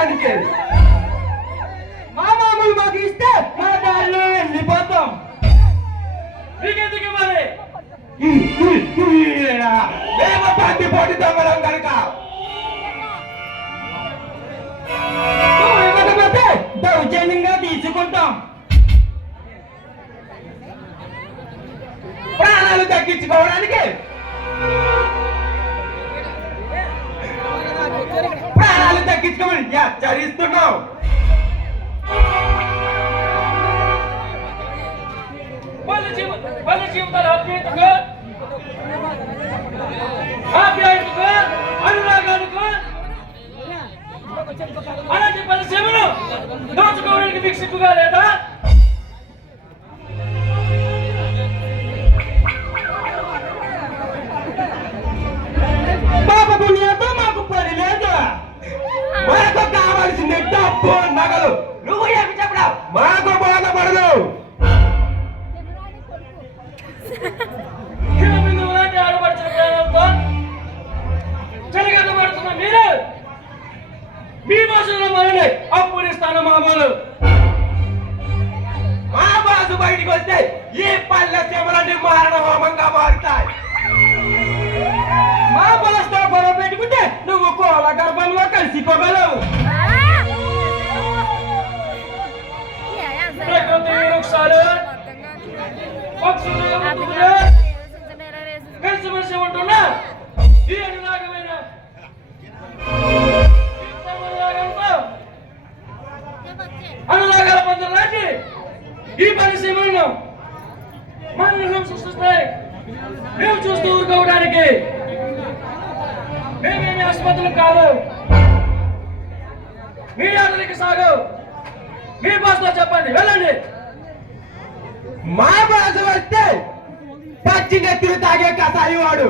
తీయడానికి. మా మామూలు మాకు ఇస్తే మా దారిలో వెళ్ళిపోతాం. మీకెందుకు ఇవ్వాలి? మేము పార్టీ పోటీ దొంగలం కనుక. ఇవ్వకపోతే దౌర్జన్యంగా తీసుకుంటాం. ప్రాణాలు తగ్గించుకోవడానికి హెచ్చరిస్తున్నాం. వాళ్ళ జీవితాలు ఆప్యాయతకు అనురాగానికి అలాంటి పరిశ్రమను దోచుకోవడానికి మీకు సిగ్గుగా లేదా? పాప పుణ్యంతో మాకు పని లేదు. మాకు కావాల్సింది డబ్బు నగలు. నువ్వు ఏమి చెప్పడా మాకు బాధపడదు. లాంటి ఆడపడుచిన ప్రాణాలతో చెలగట్టబడుతున్న మీరు మీ భాషలో మనని అప్పుడిస్తాను మామూలు. మా బాసు బయటికి వస్తే ఈ పల్లె చెమలన్నీ మారణ హోమంగా మారుతాయి. మా బాసుతో గొడవ పెట్టుకుంటే నువ్వు కోల గర్భంలో కలిసిపోగలవు. ప్రకృతి వృక్షాలు పక్షులు కలిసిమెలిసి ఉంటున్నా ఈ అనురాగమైన అనురాగాల పందులు లాంటి ఈ పరిశ్రమలను మనం సృష్టిస్తాయి. మేము చూస్తూ ఊరుకోవడానికి మేమేమి ఆసుపత్రులు కాదు. మీ ఆటలకి సాగు. మీ బాస్తో చెప్పండి, వెళ్ళండి. మా బాసు వస్తే పచ్చి నెత్తులు తాగే కసాయి వాడు.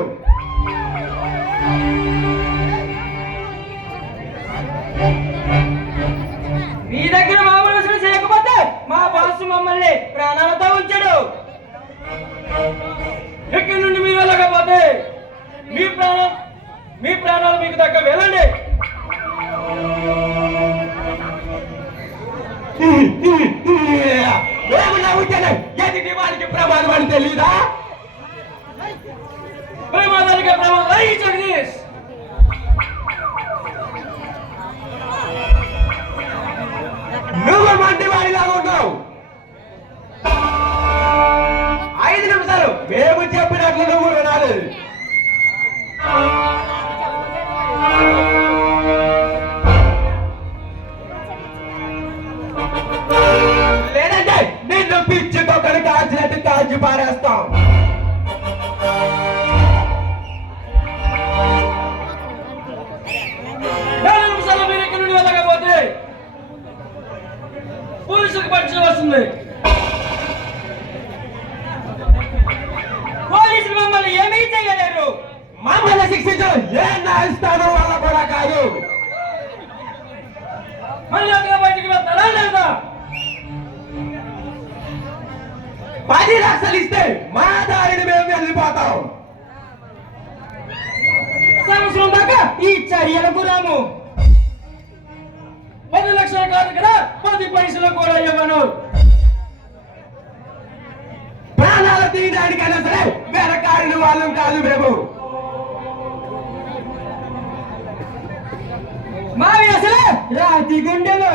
మీ దగ్గర మామూలు వసూలు చేయకపోతే మా బాసు మమ్మల్ని ప్రాణాలతో ఉంచాడు. ఎక్కడి నుండి మీరు వెళ్ళకపోతే మీ ప్రాణాలు మీకు దగ్గర వెళ్ళండి. ఎదుటి వాడికి ప్రమాదం అని తెలీదా? ప్రమాదానికి ప్రమాదం. జగదీష్, నువ్వు మంటి వాడిలాగా ఉన్నావు. 5 నిమిషాలు మేము చెప్పినట్లు నువ్వు వినాలి. లేదంటే నిన్ను పిచ్చి తొక్కలు కాల్చినట్టు కాల్చి పారేస్తాం. పోలీసులకు పరిచయం వస్తుంది. పోలీసులు మమ్మల్ని ఏమీ చేయలేరు. మమ్మల్ని శిక్షించడం ఏ న్యాయస్థానం వల్ల కూడా కాదు. మళ్ళీ అక్కడ బయటికి వెళ్తారా లేదా? 10 లక్షలు ఇస్తే మా దారిని మేము వెళ్ళిపోతాం. సంవత్సరం దాకా ఈ చర్యలకు రాము. 10 లక్షల కాదు కదా, 10 పైసలు కూడా ఇవ్వను. ప్రాణాలు తీయడానికైనా సరే వెనకాడిన వాళ్ళం కాదు మేము. మావి అసలే రాతి గుండెలు.